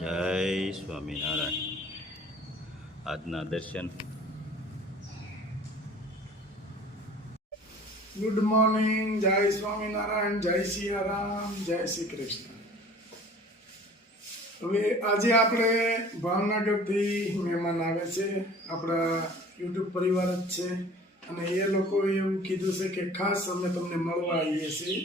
જય સ્વામિનારાયણ. આજના દર્શન. Good morning. જય સ્વામિનારાયણ. જય સિયારામ. જય શ્રી કૃષ્ણ. હવે આજે આપણે ભાવનગરથી મહેમાન આવે છે, આપણા યુટ્યુબ પરિવાર જ છે, અને એ લોકોએ એવું કીધું છે કે ખાસ અમે તમને મળવા આવીએ છીએ.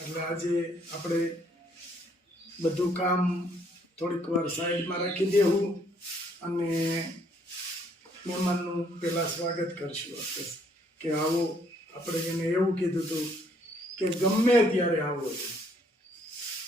એટલે આજે આપણે બધું કામ થોડીક વાર સાઈડમાં રાખી દેવું અને મહેમાનનું પહેલાં સ્વાગત કરશું. કે આવો, આપણે એને એવું કીધું હતું કે ગમે ત્યારે આવો,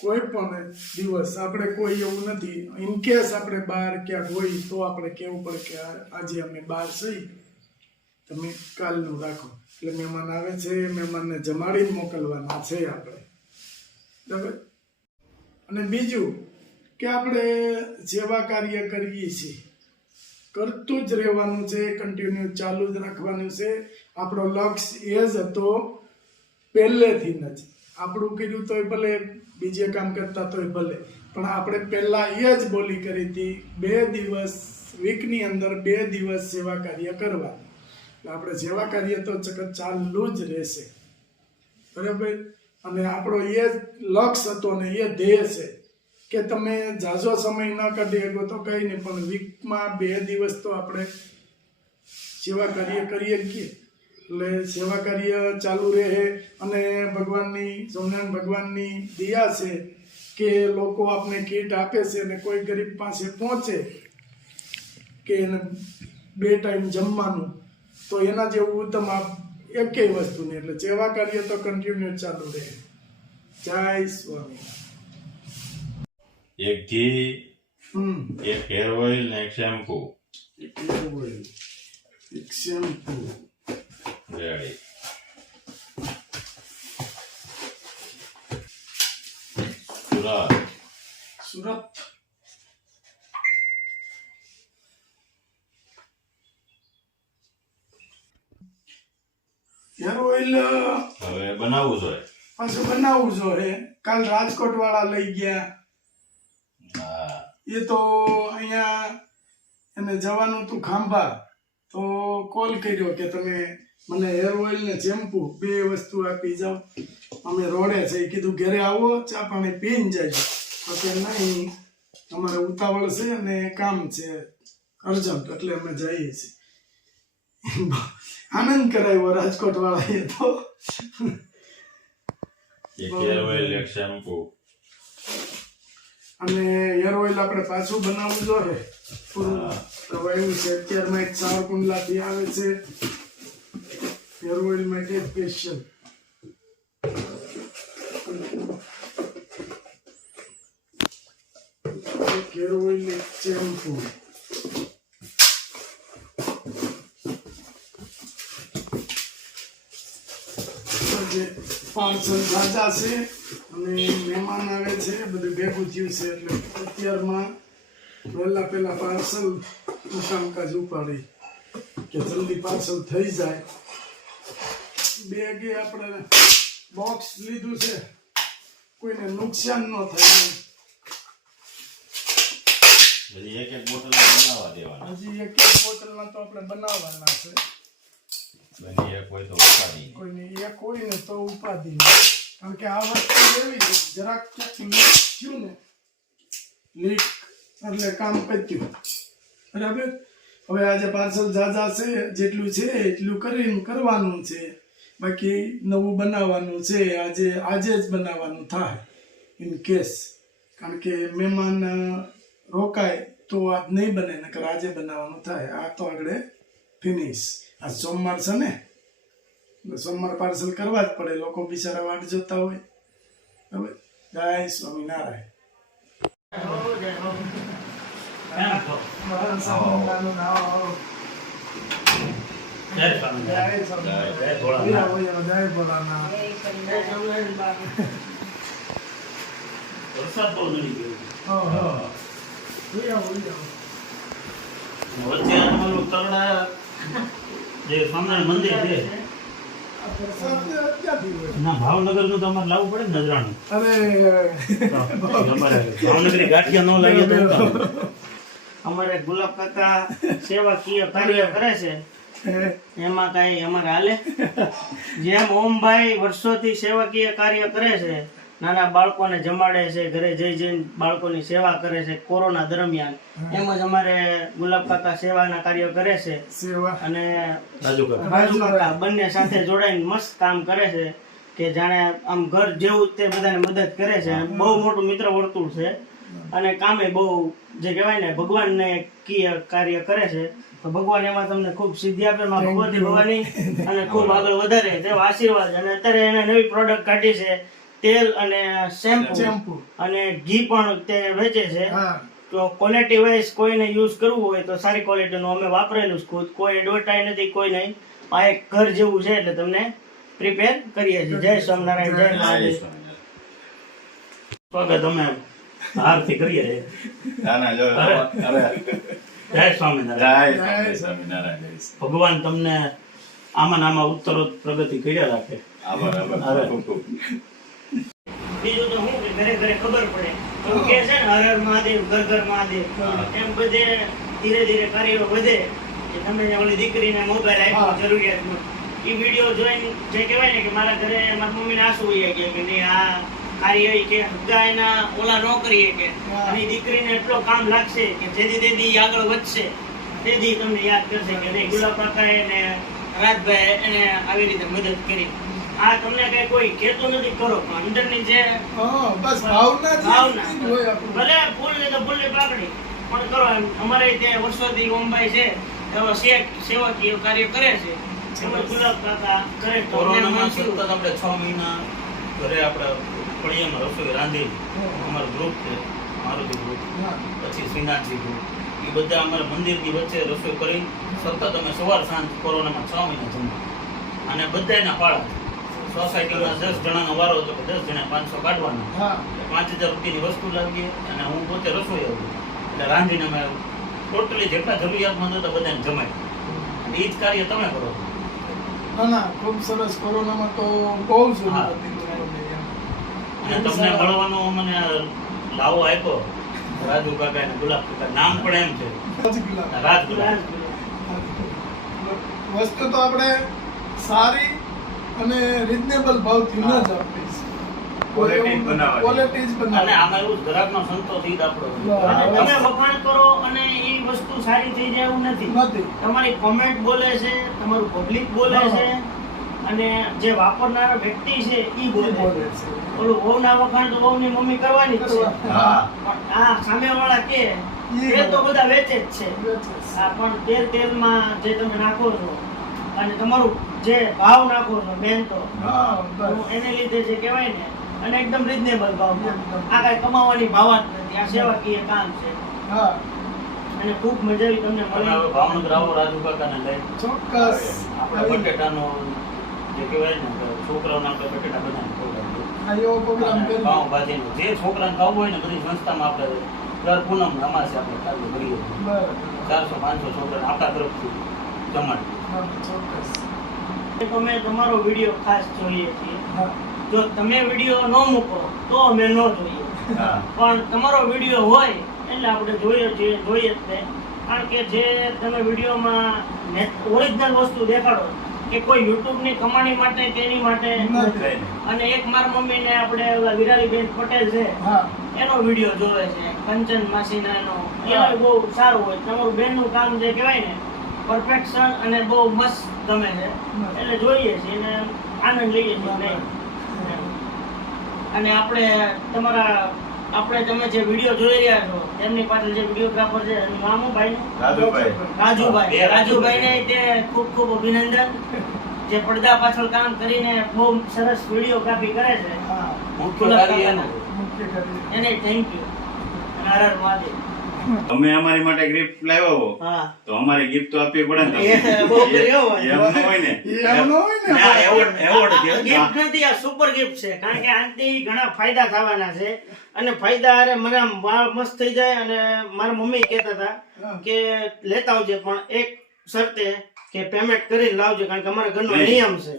કોઈ પણ દિવસ. આપણે કોઈ એવું નથી, ઇનકેસ આપણે બહાર ક્યાંક હોય તો આપણે કહેવું પડે કે આજે અમે બહાર છીએ, તમે કાલનું રાખો. એટલે મહેમાન આવે છે, મહેમાનને જમાડીને મોકલવાના છે આપણે, બરાબર. અને બીજું કે આપણે સેવા કાર્ય કરીએ છીએ, કરતું જ રહેવાનું છે, કન્ટિન્યુ ચાલુ જ રાખવાનું છે. આપણો લક્ષ્ય એ જ હતો પહેલેથી જ. આપણું કર્યું તોય ભલે, બીજે કામ કરતા તોય ભલે, પણ આપણે પહેલાં એ જ બોલી કરી હતી, 2 દિવસ વીકની અંદર 2 દિવસ સેવા કાર્ય કરવા. આપણે સેવા કાર્ય તો ચાલુ જ રહેશે, બરાબર. અને આપણો એ લક્ષ્ય હતો ને એ ધ્યેય છે કે તમે ઝાઝો સમય ન કાઢી શકો તો કંઈ નહીં, પણ વીકમાં 2 દિવસ તો આપણે સેવા કાર્ય કરીએ છીએ. એટલે સેવા કાર્ય ચાલુ રહે. અને ભગવાનની, સ્વામિનારાયણ ભગવાનની દયા છે કે લોકો આપણે કીટ આપે છે અને કોઈ ગરીબ પાસે પહોંચે કે એને 2 ટાઈમ જમવાનું, તો એના જેવું ઉત્તમ એકેય વસ્તુ નહીં. એટલે સેવા કાર્ય તો કન્ટિન્યુ ચાલુ રહે. જય સ્વામી. એક ઘી, એક હેર ઓઇલ ને એક શેમ્પુ. એક હેર ઓઇલ, એક shampoo. Ready. Surat. Hair oil હવે બનાવવું જોઈએ. પાછું બનાવવું જોઈએ. કાલ રાજકોટ વાળા લઈ ગયા. હા, એ તો અહીંયા એને જવાનું હતું ખાંભા, તો કોલ કર્યો કે તમે મને હેર ઓઇલ ને શેમ્પુ 2 વસ્તુ આપી જાઓ, અમે રોડે છે. કીધું ઘરે આવો, ચા પાણી પીને જાય. તો કે નહીં, અમારે ઉતાવળ છે અને કામ છે અર્જન્ટ, એટલે અમે જઈએ છીએ. આનંદ કરાવ્યો રાજકોટ વાળાએ તો. એક હેર ઓઇલ, એક શેમ્પુ. અને હેર ઓઇલ આપણે પાછું બનાવવું જોઈએ પૂરું. હવે એવું છે, અત્યારમાં એક સાવરકુંડલાથી આવે છે હેર ઓઇલ માટે સ્પેશિયલ. એક હેર ઓઇલ, એક શેમ્પુ. જે પાર્સલ તાજા છે અને મહેમાન આવે છે, બધું ભેગું થયું છે, એટલે અત્યારમાં પહેલા પાર્સલ નું કામકાજ ઉપાડી કે જલ્દી પાર્સલ થઈ જાય. બેગે આપણે બોક્સ લીધું છે, કોઈને નુકસાન ન થાય. હજી એક બોટલ બનાવવા દેવાના. હજી એક બોટલમાં તો આપણે બનાવવાના છે. બની એક હોય તો ઉપાડી. કોઈને એક હોય ને તો ઉપાધિ નહીં. કારણ કે આ વસ્તુ એવી છે, જરાક ક્યાંક લીક થયું ને, લીક એટલે કામ પત્યું, બરાબર. હવે આજે પાર્સલ ઝાઝા છે, જેટલું છે એટલું કરીને કરવાનું છે. બાકી નવું બનાવવાનું છે. આજે જ બનાવવાનું થાય ઇન કેસ, કારણ કે મહેમાન રોકાય તો આજ નહીં બને, નકર આજે બનાવવાનું થાય. આ તો આગળ ફિનિશ. આ સોમવાર છે ને, સોમવાર પાર્સલ કરવા જ પડે. લોકો બિચારા વાટ જોતા હોય. હવે જય સ્વામિનારાયણ. વરસાદ બહુ નડી ગયો. વચ્ચે અમારું તરડા જે સ્વામિનારાયણ મંદિર છે, પ્રસાદ ક્યાંથી હોય? ના ભાવનગરનું તો અમારે લાવવું પડે ને નજરાણું. અરે અમારે ભાવનગરી ગાંઠિયા ન લાવીએ તો શું કામ? અમારે ગુલાબ કાકા સેવાકીય કાર્ય કરે છે એમાં કઈ અમારે હાલે? જેમ ઓમભાઈ વર્ષોથી સેવાકીય કાર્ય કરે છે, નાના બાળકોને જમાડે છે, ઘરે જઈ જઈને બાળકોની સેવા કરે છે કોરોના દરમિયાન, એમ જ અમારે ગુલાબ કાકા સેવાના કાર્ય કરે છે. સેવા અને રાજુ કાકા. રાજુ કાકા બંને સાથે જોડાઈને મસ્ત કામ કરે છે કે જાણે આમ ઘર જેવું તે બધાને મદદ કરે છે. બહુ મોટું મિત્ર વર્તુળ છે અને કામે બહુ જે કહેવાય ને ભગવાનને કીય કાર્ય કરે છે. તો ભગવાન એમાં તમને ખૂબ સિદ્ધિ આપે, માં ભગવતી ભવાની, અને ખૂબ આગળ વધારે તેવો આશીર્વાદ. અને અત્યારે એને નવી પ્રોડક્ટ કાઢી છે, તેલ અને શેમ્પુ શેમ્પુ અને ઘી પણ તે વેચે છે. હા તો ક્વોલિટી વાઇઝ કોઈને યુઝ કરવું હોય તો સારી ક્વોલિટીનું અમે વાપરેલું છે ખુદ, કોઈ એડવર્ટાઈઝ નથી, કોઈ નહીં. આ એક ઘર જેવું છે એટલે તમને પ્રિપેર કરીએ છીએ. જય સ્વામિનારાયણ, જય મહાદેવ. સ્વાગત અમે હારથી કરીએ છીએ. ના ના જો અરે. અરે જય સ્વામિનારાયણ. જય સ્વામિનારાયણ. ભગવાન તમને આમાં ને આમાં ઉત્તરોત્તર પ્રગતિ કર્યા રાખે. આભાર અરે. આભાર ખૂબ ખૂબ. બીજું તો હું કે ઘરે ઘરે ખબર પડે એવું કે છે ને, હર હર મહાદેવ, ઘર ઘર મહાદેવ. એમ બધે ધીરે ધીરે કાર્યો વધે કે તમે ઓલી દીકરીને મોબાઈલ આપ્યો જરૂરિયાતમાં, એ વિડીયો જોઈને જે કહેવાય ને કે મારા ઘરે મારા મમ્મીને આંસુ વહી ગયા કે નહીં આ કાર્ય કે હગા એના ઓલા ન કરીએ કે, અને ઈ દીકરીને એટલો કામ લાગશે કે જેથી તેથી ઈ આગળ વધશે, તેથી તમને યાદ કરશે કે નહીં ગુલાબ કાકાએ ને રાજભાઈ એને આવી રીતે મદદ કરી. આ તમને કઈ કોઈ કહેતું નથી કરો, પણ અંદરની જે હા બસ ભાવના ભાવના જ હોય આપણું. ભલે ફૂલ ને તો ફૂલની પાકડી પણ કરો એમ. અમારે ત્યાં વર્ષોથી ઓમભાઈ છે એવો સેવાકીય કાર્ય કરે છે, એમાં ગુલાબ કાકા કરે તો કોરોનામાં અમને સતત આપણે 6 મહિના ઘરે આપણે ફળિયામાં રસોઈ રાંધી. અમારું ગ્રુપ છે, મારુતિ ગ્રુપ, હા. પછી શ્રીનાથજી ગ્રુપ, એ બધા અમારા મંદિરની વચ્ચે રસોઈ કરી સતત અમે સવાર સાંજ કોરોનામાં 6 મહિના જમ્યા. અને બધાયના પાળા સોસાયટીના 10 જણાનો વારો હતો કે 10 જણા 500 કાઢવાના, હા 5000 રૂપિયાની વસ્તુ લાવીએ અને હું પોતે રસોઈ આવું એટલે રાંધીને અમે ટોટલી જેટલા જરૂરિયાતમંદ હતા બધાને જમાય. અને એ જ કાર્ય તમે કરો છો. ના ના ખૂબ સરસ. કોરોનામાં તો બહુ જરૂર હા. હતી તમારી એમ. અને તમને મળવાનો મને લાવો આપ્યો રાજુ કાકા અને ગુલાબ કાકા, નામ પણ એમ છે રાજગુલાબ. રાજ ગુલાબ. વસ્તુ તો આપણે સારી અને રીઝનેબલ ભાવથી ન જ આપીશ. Quality જ બનાવવાની. ક્વોલિટી જ અને બનાવવાની. આમાં એવું ગ્રાહકનો સંતોષ ઈ જ આપણો છે. અને તમે વખાણ કરો અને એ વસ્તુ સારી થઈ જાય એવું નથી. નથી. તમારી કોમેન્ટ બોલે છે, તમારું પબ્લિક બોલે છે, અને જે વાપરનારા વ્યક્તિ છે ઈ બોલે બોલે છે. છે. ઓલું વહુના વખાણ તો વહુની મમ્મી કરવાની જ છે, હા પણ આ સામેવાળા કે તે તો બધા વેચે જ છે. આ પણ તેલમાં જે તમે નાખો છો અને તમારું જે ભાવ નાખો છો બેન, તો હા બસ. એને લીધે જે કહેવાય ને, અને એકદમ રીઝનેબલ ભાવ. આ કાંઈ કમાવાની ભાવ જ નથી, આ સેવાકીય કામ છે. હા અને ખૂબ મજા આવી તમને તમે મળી. હવે ભાવનગર આવો રાજુ કાકાને લઈ. ચોક્કસ. આપણે બટેટાનો જે કહેવાય ને કે છોકરાઓને આપણે બટેટા બનાવીને ખવડાવીએ. આ એવો પ્રોગ્રામ અને કરીએ. પાઉંભાજીનો જે છોકરાને ખાવું હોય ને બધી સંસ્થામાં આપણે દર પૂનમ અમાસે આપણે કાર્ય કરીએ છીએ. બરાબર. 400-500 છોકરાને આપણા તરફથી જમાડીએ. હા, ચોક્કસ. તમે તમારો વિડીયો ખાસ જોઈએ છીએ. હા જો તમે વિડીયો ન મૂકો તો અમે ન જોઈએ, હા પણ તમારો વિડીયો હોય એટલે આપણે જોઈએ જ તે. કારણ કે જે તમે વિડીયોમાં ઓરિજિનલ વસ્તુ દેખાડો કે કોઈ યુટ્યુબની કમાણી માટે કે એની માટે નથી. નથી. અને એક મારા મમ્મીને આપણે ઓલા વિરાલીબેન પટેલ છે હા એનો વિડીયો જોવે છે, કંચન માસીનાનો, હા. એનો બહુ સારું હોય. તમારું બેનનું કામ જે કહેવાય ને પરફેક્શન અને બહુ મસ્ત ગમે છે, એટલે જોઈએ છીએ અને આનંદ લઈએ છીએ નહીં. અને આપણે તમે જે વિડીયો જોઈ રહ્યા છો એમની પાછળ જે વિડીયોગ્રાફર છે એનું નામ શું ભાઈનું? રાજુભાઈ રાજુભાઈને તે ખૂબ ખૂબ અભિનંદન, જે પડદા પાછળ કામ કરીને બહુ સરસ વિડીયોગ્રાફી કરે છે. હા મુખ્ય કાર્ય એનું. મુખ્ય કરી. એને થેન્ક યુ. હર હર મહાદેવ. તમે અમારી માટે ગિફ્ટ લાવ્યા હો હા તો અમારે ગિફ્ટ તો આપવી પડે ને એ બહુ કર્યો હોય. એમ ન હોય ને. એ એમ ન હોય ને. ના, એવોર્ડ કહેવાય. ગિફ્ટ નથી, આ સુપર ગિફ્ટ છે. કારણ કે આનાથી ઘણા ફાયદા થવાના છે, અને ફાયદા અરે મને આમ વાળ મસ્ત થઈ જાય. અને મારા મમ્મી કહેતા હતા કે લેતા આવજે, પણ એક શરતે કે પેમેન્ટ કરીને લાવજો, કારણ કે અમારા ઘરનો નિયમ છે.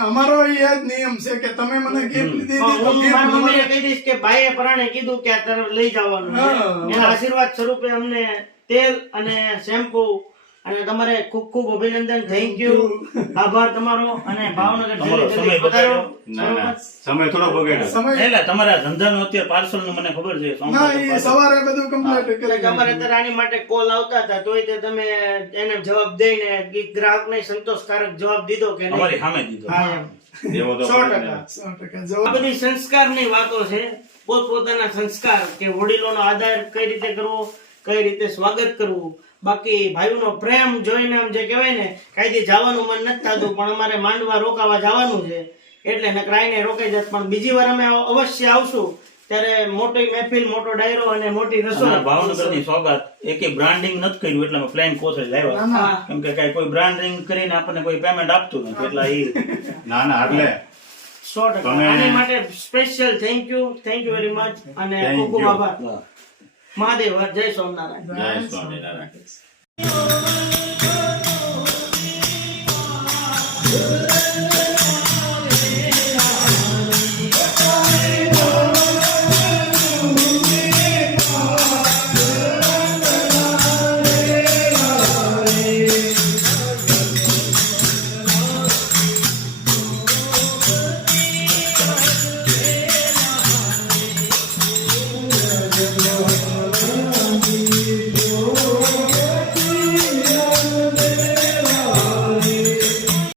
અમારો એ જ નિયમ છે કે તમે મને gift દીધી તો હું gift મારા મમ્મીને તમારે- કહી દઈશ કે ભાઈએ પરાણે કીધું કે આ તરફ લઈ જવાનું છે. હા. એના આશીર્વાદ સ્વરૂપે અમને તેલ અને શેમ્પુ અને તમારે ખૂબ ખૂબ અભિનંદન, થેન્ક યુ, આભાર તમારો. અને ભાવનગર તમારો જલ્દી સમય જલ્દી પધારો. ના ના સમય થોડો બગાડ્યો સમય એટલે તમારા ધંધાનું અત્યારે પાર્સલ નું મને ખબર છે ના એ સવારે બધું કમ્પ્લીટ એટલે કરી તમારે અત્યારે આની માટે કોલ આવતા હતા, તોય તે તમે એને જવાબ દઈને ગ્રાહકને સંતોષકારક જવાબ દીધો કે અમારી નહીં? સામે દીધો. હા, એમ. એવો તો 100%. 100% આ જવાબ બધી સંસ્કારની વાતો છે, પોતપોતાના સંસ્કાર, કે વડીલોનો આદર કઈ રીતે કરવો, કઈ રીતે સ્વાગત કરવું. બાકી ભાઈઓનો પ્રેમ જોઈને આમ જે કહેવાય ને, કાંઈથી જવાનું મન નથી થતું, પણ અમારે માંડવા રોકાવા જવાનું છે એટલે નકરાઈને રોકાઈ જાત. પણ બીજી વાર અમે અવશ્ય આવશું, ત્યારે મોટી મહેફિલ, મોટો ડાયરો અને મોટી રસોઈ. ભાવનગરની સોગાત એકે બ્રાન્ડિંગ નથી કર્યું એટલે અમે પ્લેન કોથળી લાવ્યા. ના. કેમ કે કઈ કોઈ બ્રાન્ડિંગ કરીને આપણને કોઈ પેમેન્ટ આપતું નથી એટલે ઈ ના ના એટલે 100%. તમે- આની માટે special thank you very much, અને Thank ખૂબ ખૂબ you. આભાર. મહાદેવ, જય સોમનારાયણ. જય સ્વામિનારાયણ.